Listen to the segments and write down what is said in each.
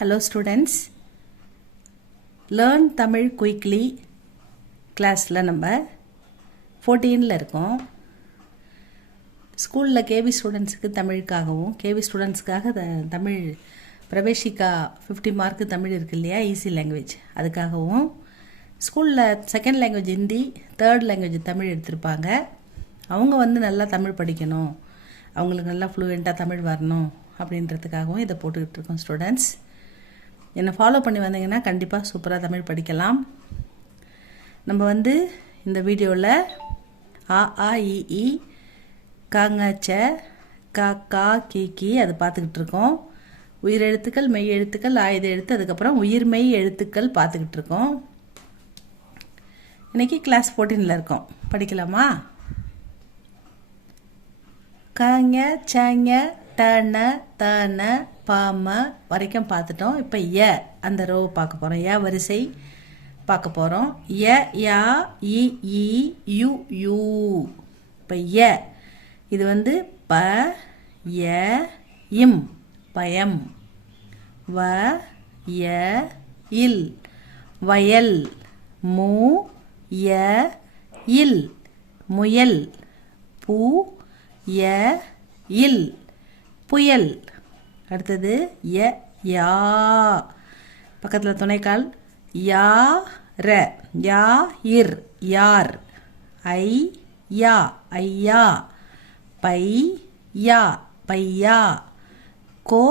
Hello students, learn Tamil quickly கிளாஸில் நம்ம 14ல் இருக்கோம். ஸ்கூலில் கேவி ஸ்டூடெண்ட்ஸுக்கு தமிழுக்காகவும் கேவி ஸ்டூடெண்ட்ஸுக்காக தமிழ் பிரவேசிக்கா 50 மார்க்கு தமிழ் இருக்கு இல்லையா, ஈஸி லாங்குவேஜ், அதுக்காகவும் ஸ்கூலில் second language Hindi, third language Tamil எடுத்திருப்பாங்க. அவங்க நல்லா தமிழ் படிக்கணும், அவங்களுக்கு நல்லா ஃப்ளூயண்ட்டாக தமிழ் வரணும் அப்படின்றதுக்காகவும் இதை போட்டுக்கிட்டு இருக்கோம். ஸ்டூடெண்ட்ஸ் என்னை ஃபாலோ பண்ணி வந்தீங்கன்னா கண்டிப்பாக சூப்பராக தமிழ் படிக்கலாம். நம்ம இந்த வீடியோவில் ஆ ஆ இ ஈ காங்க ச கா கா கி கி அது பார்த்துக்கிட்டு இருக்கோம். உயிரெழுத்துக்கள், மெய் எழுத்துக்கள், ஆயுத எழுத்து, அதுக்கப்புறம் உயிர்மெய் எழுத்துக்கள் பார்த்துக்கிட்டு இருக்கோம். இன்றைக்கி கிளாஸ் 14ல் இருக்கோம். படிக்கலாமா? காங்க சங்க டன தன பாம வரைக்கும் பார்த்துட்டோம். இப்போ அந்த ரோவை பார்க்க போகிறோம். வரிசை பார்க்க போகிறோம். யா இ ஈ யு யூ. இப்போ இது ப ய இம் பயம். வ ய இல் வயல். மு ய இல் முயல். பு ய இல் புயல். அடுத்தது யா பக்கத்தில் துணைக்கால். யா ர யா இர் யார். ஐ யா ஐயா. பை யா பையா. கோ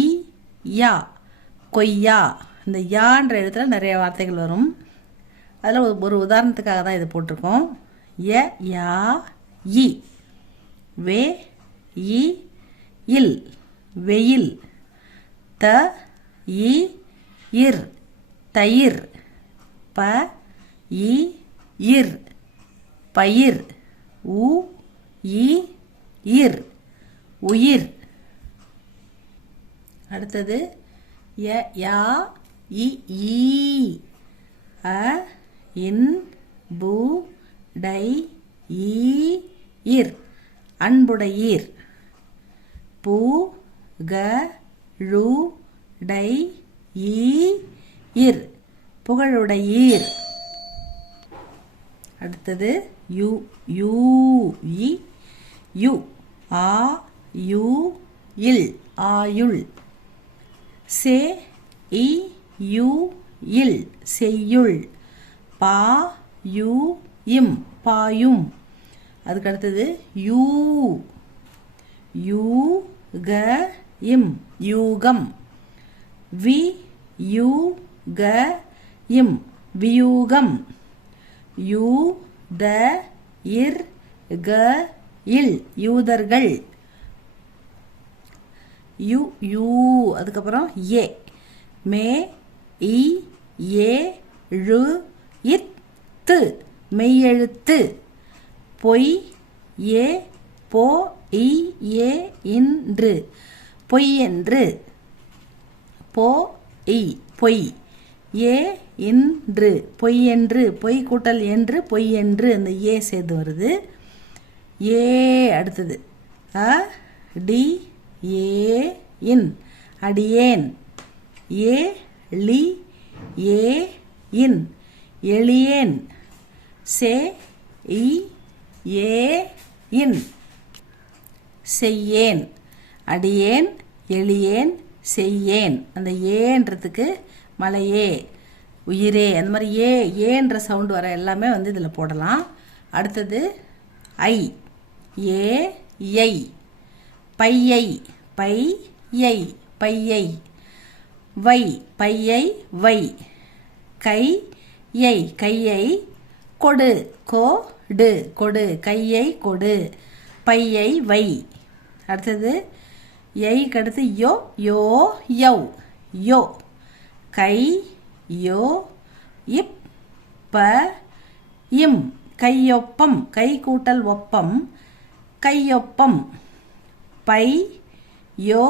இ யா கொய்யா. இந்த யான்ற இடத்துல நிறைய வார்த்தைகள் வரும். அதில் ஒரு உதாரணத்துக்காக தான் இது போட்டிருக்கோம். யா இ வே இ இல் வெயில். த இ இர் தயிர். ப இ இர் பயிர். உ இ இர் உயிர். அடுத்தது யா இ ஈ அ இன் பு டை ஈ இர் அன்புடையீர். பு க ழு டை ஈ இர் புகழுடையீர். அடுத்தது யூ யூ இ யு ஆ யு இல் ஆயுள். சே இ யு இல் செய்யுள். பா யு இம் பாயும். அதுக்கு அடுத்தது யூ யூ க இம் யூகம். வி யூ க இம் வியூகம். யூ த இர் க இல் யூதர்கள். யூ யூ அதுக்கப்புறம் மே இ ஏ ழு இத்து மெய்யெழுத்து. பொய் ஏ போ இ ஏ இன்று பொய்யென்று. போ இ பொய். ஏ இன்று பொய்யென்று. பொய் கூட்டல் என்று பொய்யென்று அந்த சேர்ந்து வருது. அடுத்தது அ டி ஏ இன் அடியேன். ஏ லி ஏ இன் எளியேன். சே இ ஏ இன் செய்யேன். அடியேன் எளியேன் செய்யேன். அந்த ஏன்றதுக்கு மலையே உயிரே அந்த மாதிரி ஏன்ற சவுண்டு வர எல்லாமே இதில் போடலாம். அடுத்தது ஐ ஏ பையை பையை பையை. வை பையை வை. கையை கொடு கொடு கொடு கையை கொடு பையை வை. அடுத்தது கடுத்து யோ யௌ யோ. கை யோ இப் ப இம் கையொப்பம். கை கூட்டல் ஒப்பம் கையொப்பம். பை யோ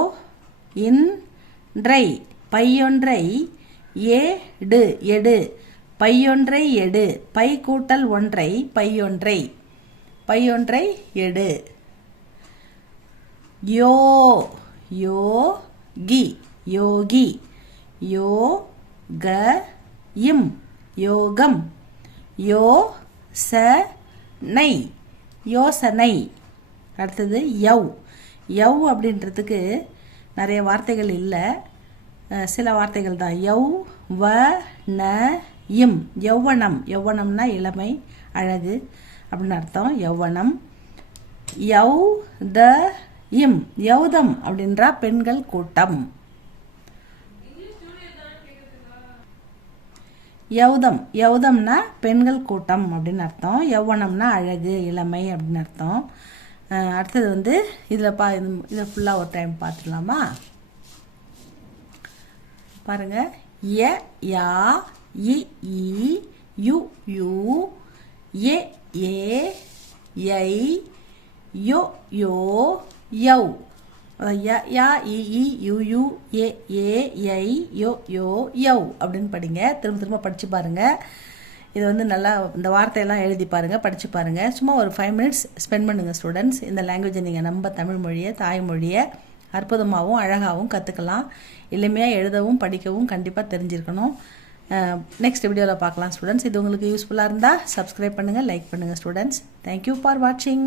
இன்றை பையொன்றை ஏடு எடு பையொன்றை எடு. பை கூட்டல் ஒன்றை பையொன்றை பையொன்றை எடு. யோ யோகி யோகி யோ க இம் யோகம் யோ ச நை யோசனை. அடுத்தது யவ். யவ் அப்படின்றதுக்கு நிறைய வார்த்தைகள் இல்லை, சில வார்த்தைகள் தான். யவ் வ ந இம் யௌவனம். யௌவனம்னா இளமை, அழகு அப்படின்னு அர்த்தம். யௌவனம். யவ் த இம் யௌதம் அப்படின்றா பெண்கள் கூட்டம். யௌதம் யௌதம்னா பெண்கள் கூட்டம் அப்படின்னு அர்த்தம். யௌவனம்னா அழகு, இளமை அப்படின்னு அர்த்தம். அடுத்தது வந்து இதில் இதை ஃபுல்லாக ஒரு டைம் பார்த்துடலாமா? பாருங்க. ய யா இ ஈ யு யூ ஏ ஏ யை யோ யோ யௌ. யா இ ஈ யு யூ ஏ ஏ யை யோ யோ யௌ அப்படின்னு படிங்க. திரும்ப திரும்ப படித்து பாருங்கள். இது வந்து நல்லா இந்த வார்த்தையெல்லாம் எழுதி பாருங்கள், படித்து பாருங்கள். சும்மா ஒரு 5 minutes ஸ்பெண்ட் பண்ணுங்கள் ஸ்டூடெண்ட்ஸ். இந்த லாங்குவேஜை நீங்கள் நம்ம தமிழ் மொழியை, தாய்மொழியை அற்புதமாகவும் அழகாகவும் கற்றுக்கலாம். எளிமையாக எழுதவும் படிக்கவும் கண்டிப்பாக தெரிஞ்சிருக்கணும். நெக்ஸ்ட் வீடியோவில் பார்க்கலாம் ஸ்டூடெண்ட்ஸ். இது உங்களுக்கு யூஸ்ஃபுல்லாக இருந்தால் சப்ஸ்கிரைப் பண்ணுங்கள், லைக் பண்ணுங்கள் ஸ்டூடெண்ட்ஸ். தேங்க்யூ ஃபார் வாட்சிங்.